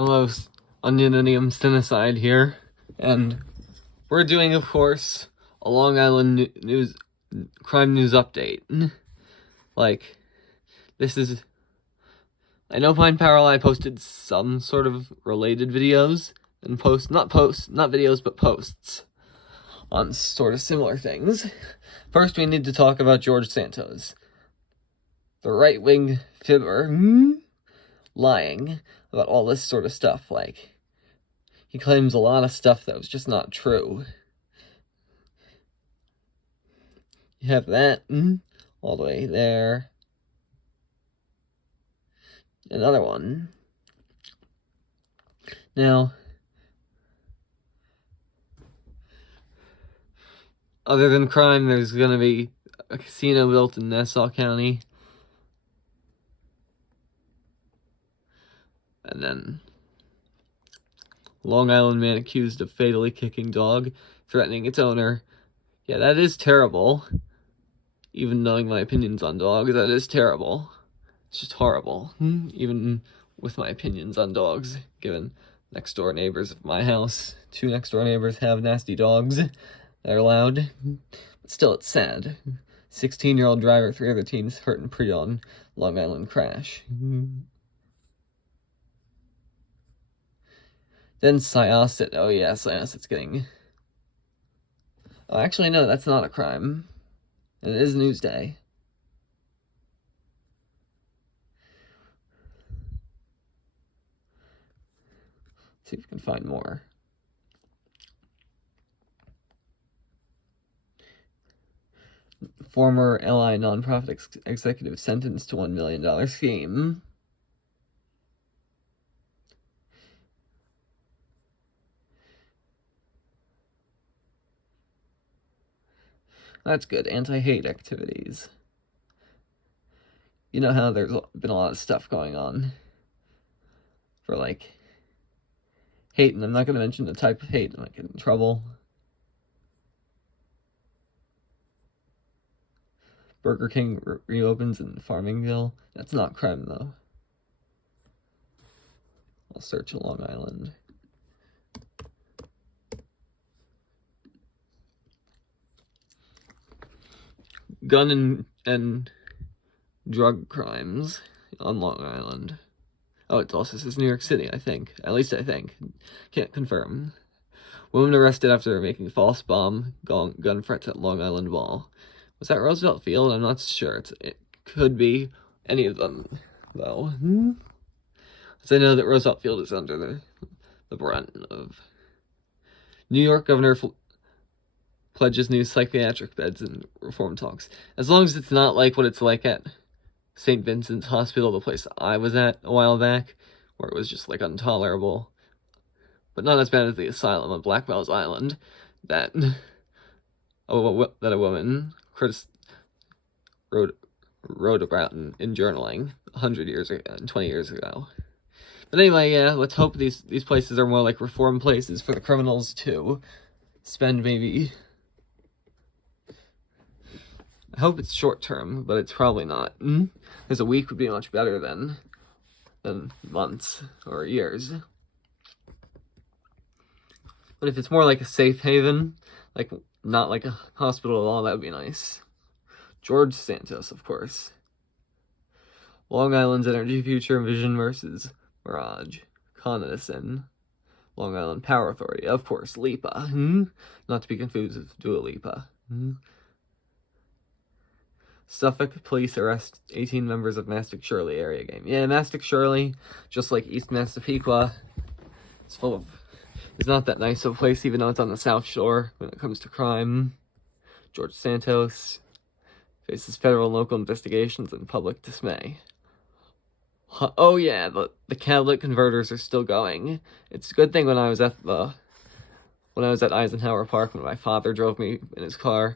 Hello, Onionium Cinecide here, and we're doing, of course, a Long Island crime news update. Like, this is... I know Pine Powerline posted some sort of related videos, and not videos, but posts on sort of similar things. First, we need to talk about George Santos, the right-wing fibber, lying about all this sort of stuff. Like, he claims a lot of stuff that was just not true. You have that all the way there. Another one. Now, other than crime, there's going to be a casino built in Nassau County. And then, Long Island man accused of fatally kicking dog, threatening its owner. Yeah, that is terrible. Even knowing my opinions on dogs, that is terrible. It's just horrible. Even with my opinions on dogs, given next door neighbors of my house. 2 next door neighbors have nasty dogs that are loud. But still, it's sad. 16-year-old driver, 3 other teens hurt in pre-dawn Long Island crash. Then Syosset. Oh yeah, Syosset's getting... Oh, actually, no, that's not a crime. And it is Newsday. See if we can find more. Former LI nonprofit executive sentenced to $1 million scheme. That's good. Anti-hate activities. You know how there's been a lot of stuff going on for, like, hate, and I'm not going to mention the type of hate. I might get in trouble. Burger King reopens in Farmingdale. That's not crime, though. I'll search Long Island. Gun and drug crimes on Long Island. Oh, it also says New York City, I think. At least I think. Can't confirm. Woman arrested after making false gun threats at Long Island Mall. Was that Roosevelt Field? I'm not sure. It could be any of them, though. Because I know that Roosevelt Field is under the brunt of... New York Governor pledges new psychiatric beds in reform talks. As long as it's not like what it's like at St. Vincent's Hospital, the place I was at a while back, where it was just, like, intolerable. But not as bad as the asylum on Blackwell's Island, that a woman wrote about in journaling 100 years ago, 20 years ago. But anyway, yeah, let's hope these places are more like reform places for the criminals to spend maybe... I hope it's short term, but it's probably not. Because a week would be much better than months or years. But if it's more like a safe haven, like not like a hospital at all, that would be nice. George Santos, of course. Long Island's energy future vision versus Mirage. Con Edison. Long Island Power Authority, of course. LIPA. Not to be confused with Dua Lipa. Suffolk police arrest 18 members of Mastic Shirley area gang. Yeah, Mastic Shirley, just like East Massapequa, it's not that nice of a place, even though it's on the South Shore when it comes to crime. George Santos faces federal and local investigations and public dismay. Oh yeah, the catalytic converters are still going. It's a good thing when I was at Eisenhower Park, when my father drove me in his car,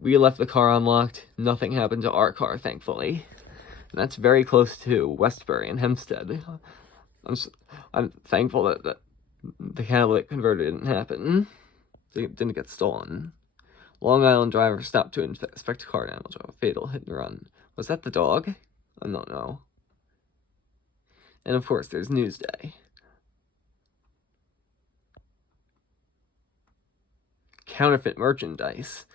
we left the car unlocked. Nothing happened to our car, thankfully. And that's very close to Westbury and Hempstead. I'm thankful that the catalytic converter didn't happen. It didn't get stolen. Long Island driver stopped to inspect car damage of a fatal hit and run. Was that the dog? I don't know. And of course, there's Newsday. counterfeit merchandise.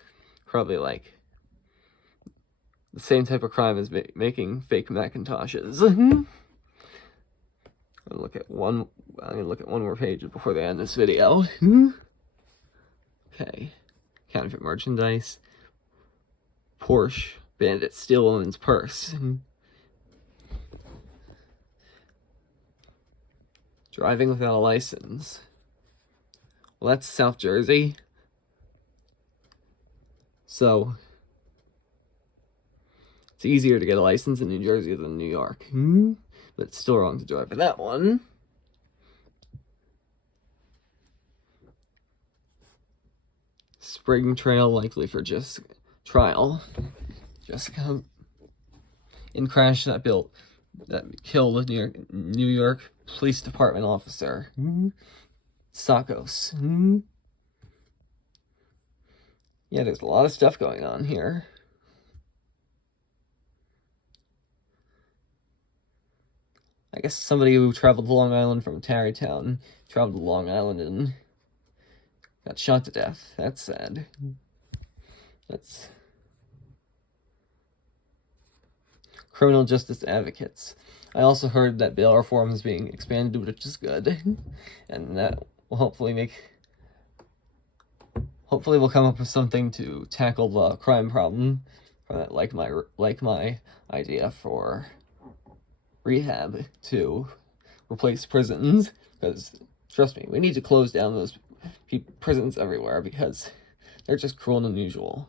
Probably like the same type of crime as making fake Macintoshes. I'm gonna look at one more page before they end this video. Okay, counterfeit merchandise. Porsche bandit steal woman's purse. Driving without a license. Well, that's South Jersey. So it's easier to get a license in New Jersey than New York. But it's still wrong to drive for that one. Spring trail likely for trial. Jessica in crash that killed a New York Police Department officer. Sakos. Yeah, there's a lot of stuff going on here. I guess somebody who traveled to Long Island from Tarrytown traveled to Long Island and got shot to death. That's sad. That's criminal justice advocates. I also heard that bail reform is being expanded, which is good, and that will hopefully we'll come up with something to tackle the crime problem. Like my idea for rehab to replace prisons, because trust me, we need to close down those prisons everywhere because they're just cruel and unusual.